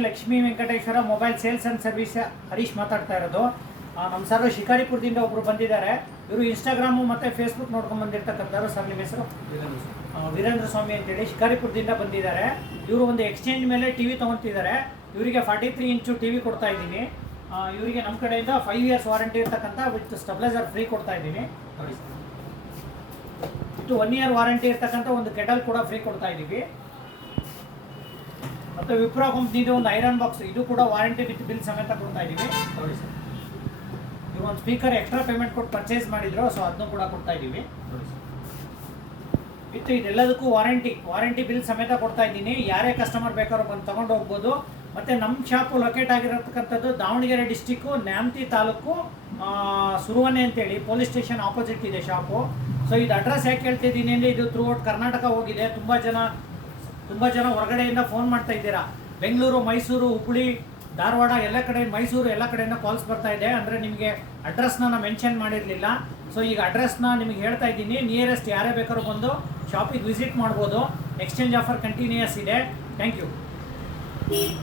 Lakshmi Venkateshwara mobile sales and service Harish ಮಾತಾಡ್ತಾ ಇರೋದು. ನಮ್ಮ ಸರ್ ಶಿಕಾರಿಪುರದಿಂದ ಒಬ್ಬರು ಬಂದಿದ್ದಾರೆ. ಇವರು ಇನ್ಸ್ಟಾಗ್ರಾಮು ಮತ್ತು ಫೇಸ್ಬುಕ್ ನೋಡ್ಕೊಂಡು ಬಂದಿರ್ತಕ್ಕಂಥವ್ರು. ಸರ್ ನಿಮ್ಮ ಹೆಸರು? ವೀರೇಂದ್ರ ಸ್ವಾಮಿ ಅಂತೇಳಿ ಶಿಕಾರಿಪುರದಿಂದ ಬಂದಿದ್ದಾರೆ. ಇವರು ಒಂದು ಎಕ್ಸ್ಚೇಂಜ್ ಮೇಲೆ ಟಿ ವಿ ತೊಗೊತಿದ್ದಾರೆ. ಇವರಿಗೆ 43 ಇಂಚು ಟಿ ವಿ ಕೊಡ್ತಾ ಇದ್ದೀನಿ. ಇವರಿಗೆ ನಮ್ಮ ಕಡೆಯಿಂದ 5 ಇಯರ್ಸ್ ವಾರಂಟಿ ಇರ್ತಕ್ಕಂಥ ವಿತ್ ಸ್ಟೆಬ್ಲೈಸರ್ ಫ್ರೀ ಕೊಡ್ತಾ ಇದ್ದೀನಿ. ಇದು 1 ಇಯರ್ ವಾರಂಟಿ ಇರ್ತಕ್ಕಂಥ ಒಂದು ಕೆಟಲ್ ಕೂಡ ಫ್ರೀ ಕೊಡ್ತಾ ಇದ್ದೀವಿ. ಮತ್ತು ವಿಪ್ರೋ ಕಂಪ್ನಿದು ಒಂದು ಐರನ್ ಬಾಕ್ಸ್, ಇದು ಕೂಡ ವಾರಂಟಿ ವಿತ್ ಬಿಲ್ ಸಮೇತ ಕೊಡ್ತಾ ಇದ್ದೀವಿ. ನೋಡಿ ಸರ್, ನೀವು ಒಂದು ಸ್ಪೀಕರ್ ಎಕ್ಸ್ಟ್ರಾ ಪೇಮೆಂಟ್ ಕೊಟ್ಟು ಪರ್ಚೇಸ್ ಮಾಡಿದ್ರು, ಸೊ ಅದನ್ನು ಕೂಡ ಕೊಡ್ತಾ ಇದ್ದೀವಿ. ವಿತ್ ಇದೆಲ್ಲದಕ್ಕೂ ವಾರಂಟಿ ಬಿಲ್ ಸಮೇತ ಕೊಡ್ತಾ ಇದ್ದೀನಿ. ಯಾರೇ ಕಸ್ಟಮರ್ ಬೇಕಾದ್ರೂ ಬಂದು ತೊಗೊಂಡು ಹೋಗ್ಬೋದು. ಮತ್ತು ನಮ್ಮ ಶಾಪು ಲೊಕೇಟ್ ಆಗಿರತಕ್ಕಂಥದ್ದು ದಾವಣಗೆರೆ ಡಿಸ್ಟಿಕ್ಕು, ನ್ಯಾಮತಿ ತಾಲೂಕು, ಸುರುವನೆ ಅಂತೇಳಿ ಪೊಲೀಸ್ ಸ್ಟೇಷನ್ ಆಪೋಸಿಟ್ ಇದೆ ಶಾಪು. ಸೊ ಇದು ಅಡ್ರೆಸ್ ಯಾಕೆ ಹೇಳ್ತಿದ್ದೀನಿ ಅಂದರೆ, ಇದು ಥ್ರೂ ಔಟ್ ಕರ್ನಾಟಕ ಹೋಗಿದೆ. ತುಂಬ ಜನ ಹೊರಗಡೆಯಿಂದ ಫೋನ್ ಮಾಡ್ತಾ ಇದ್ದೀರಾ. ಬೆಂಗಳೂರು, ಮೈಸೂರು, ಹುಬ್ಬಳ್ಳಿ, ಧಾರವಾಡ ಎಲ್ಲ ಕಡೆ, ಮೈಸೂರು ಎಲ್ಲ ಕಡೆಯಿಂದ ಕಾಲ್ಸ್ ಬರ್ತಾ ಇದೆ. ಅಂದರೆ ನಿಮಗೆ ಅಡ್ರೆಸ್ನ ನಾನು ಮೆನ್ಷನ್ ಮಾಡಿರಲಿಲ್ಲ. ಸೊ ಈಗ ಅಡ್ರೆಸ್ನ ನಿಮಗೆ ಹೇಳ್ತಾ ಇದ್ದೀನಿ. ನಿಯರೆಸ್ಟ್ ಯಾರೇ ಬೇಕಾದ್ರೂ ಬಂದು ಶಾಪಿಗೆ ವಿಸಿಟ್ ಮಾಡ್ಬೋದು. ಎಕ್ಸ್ಚೇಂಜ್ ಆಫರ್ ಕಂಟಿನ್ಯೂಯಸ್ ಇದೆ. Thank you.